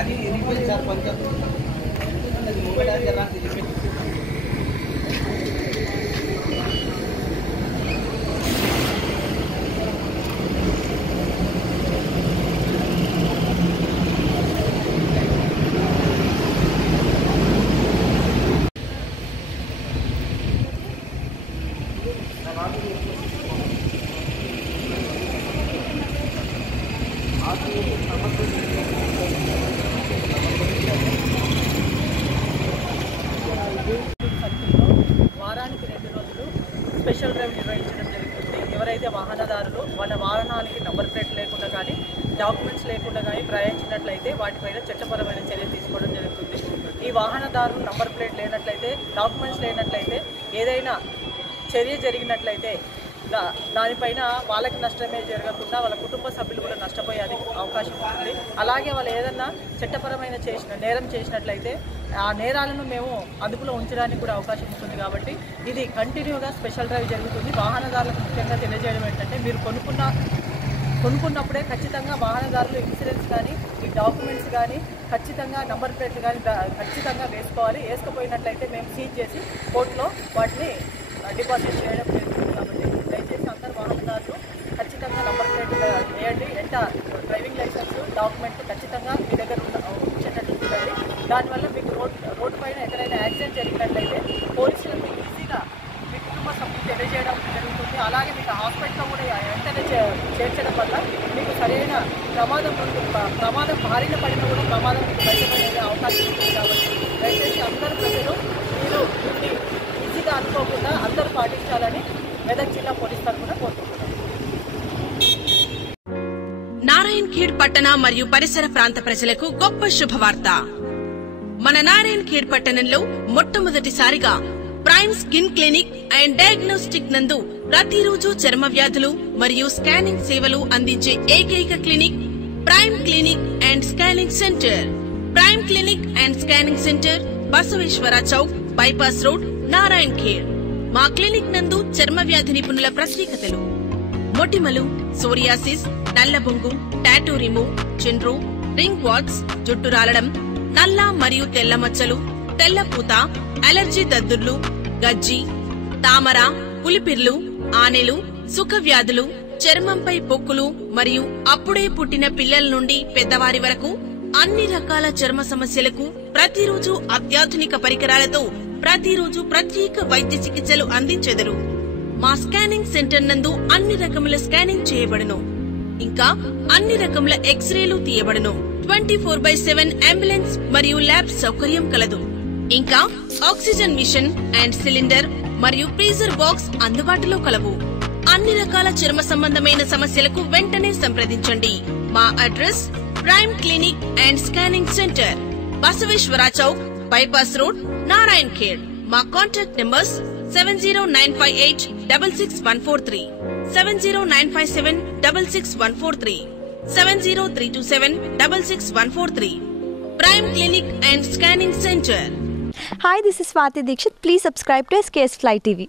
అది repair sir కొంచెం అది ముంగడానికి ఎలా రిపేర్ వారానికి 2 రోజులు స్పెషల్ డ్రైవ్ నిర్వహించడం జరుగుతుంది. ఎవరైతే వాహనదారులు వాళ్ళ వాహనానికి నంబర్ ప్లేట్ లేకుండా కానీ డాక్యుమెంట్స్ లేకుండా కానీ ప్రయాణించినట్లయితే వాటిపైన చట్టపరమైన చర్యలు తీసుకోవడం జరుగుతుంది. ఈ వాహనదారులు నంబర్ ప్లేట్ లేనట్లయితే, డాక్యుమెంట్స్ లేనట్లయితే, ఏదైనా చర్య జరిగినట్లయితే దానిపైన వాళ్ళకి నష్టమే జరగకుండా వాళ్ళ కుటుంబ సభ్యులు కూడా నష్టపోయే అవకాశం ఉంటుంది. అలాగే వాళ్ళు ఏదన్నా చట్టపరమైన నేరం చేసినట్లయితే ఆ నేరాలను మేము అదుపులో ఉంచడానికి కూడా అవకాశం ఉంటుంది. కాబట్టి ఇది కంటిన్యూగా స్పెషల్ డ్రైవ్ జరుగుతుంది. వాహనదారులకు ముఖ్యంగా తెలియజేయడం ఏంటంటే, మీరు కొనుక్కున్నప్పుడే ఖచ్చితంగా వాహనదారులు ఇన్సూరెన్స్ కానీ ఈ డాక్యుమెంట్స్ కానీ ఖచ్చితంగా నంబర్ ప్లేట్లు కానీ ఖచ్చితంగా వేసుకోవాలి. వేసుకుపోయినట్లయితే మేము సీజ్ చేసి కోర్టులో వాటిని డిపాజిట్ చేయడం జరుగుతుంది. కాబట్టి దయచేసి అందరు వాహనదారులు ఖచ్చితంగా నంబర్ ప్లేట్ వేయండి. డ్రైవింగ్ లైసెన్స్ డాక్యుమెంట్ ఖచ్చితంగా మీ దగ్గర ఉంచేటట్టు చూడండి. దానివల్ల మీకు రోడ్డు పైన ఎక్కడైనా యాక్సిడెంట్ జరిగినట్లయితే పోలీసులకు ఈజీగా మీ కుటుంబ సభ్యులు తెలియజేయడం జరుగుతుంది. అలాగే మీకు హాస్పిటల్లో కూడా వెంటనే చేర్చడం వల్ల మీకు సరైన ప్రమాదం బారిన పడినా కూడా ప్రమాదం మీకు బయటపడే అవకాశం ఉంటుంది. కాబట్టి దయచేసి అందరు ప్రజలు మీరు దీన్ని ఈజీగా అనుకోకుండా అందరూ పాటించాలని మెదక్ జిల్లా పోలీస్ తరఫున కోరుకుంటున్నాను. నారాయణఖేడ్ పట్టణ మరియు పరిసర ప్రాంత ప్రజలకు గొప్ప శుభవార్త. మన నారాయణఖేడ్ పట్టణంలో మొట్టమొదటిసారిగా prime skin clinic and diagnostic నందు ప్రతిరోజు చర్మ వ్యాధులు మరియు స్కానింగ్ సేవలు అందించే ఏకైక clinic prime clinic and scanning centre. Prime clinic and scanning centre, Basaveshwara Chowk, bypass road, Narayankhed. మా క్లినిక్ నందు చర్మ వ్యాధి నిపుణుల ప్రత్యేకతలు: మొటిమలు, సోరియాసిస్, నల్లబొంగు, టాటూ రిమూవ్, చిండ్రు, రింగ్ వాట్స్, జుట్టు రాలడం, నల్ల మరియు తెల్ల మచ్చలు, తెల్లపూత, అలర్జీ దద్దుర్లు, గజ్జి, తామర, పులిపిర్లు, ఆనెలు, సుఖ వ్యాధులు, చర్మంపై పొక్కులు మరియు అప్పుడే పుట్టిన పిల్లల నుండి పెద్దవారి వరకు అన్ని రకాల చర్మ సమస్యలకు ప్రతిరోజు అత్యాధునిక పరికరాలతో ప్రతిరోజు ప్రత్యేక వైద్య చికిత్సలు అందించెదరు. మా స్కానింగ్ సెంటర్ నందు అన్ని రకముల స్కానింగ్ చేయబడును. ఇంకా అన్ని రకముల ఎక్స్రేలు తీయబడును. 24/7 అంబులెన్స్ మరియు ల్యాబ్ సౌకర్యం కలదు. ఇంకా ఆక్సిజన్ మిషన్ అండ్ సిలిండర్ మరియు ఫ్రీజర్ బాక్స్ అందుబాటులో కలవు. అన్ని రకాల చర్మ సంబంధమైన సమస్యలకు వెంటనే సంప్రదించండి. మా address prime clinic and scanning centre, Basaveshwara Chowk, bypass road, Narayankhed. మా contact numbers 7095866143, 70957666143, 70327666143. Prime Clinic and Scanning Center. Hi, this is Swati Dikshit. Please subscribe to SKS Fly TV.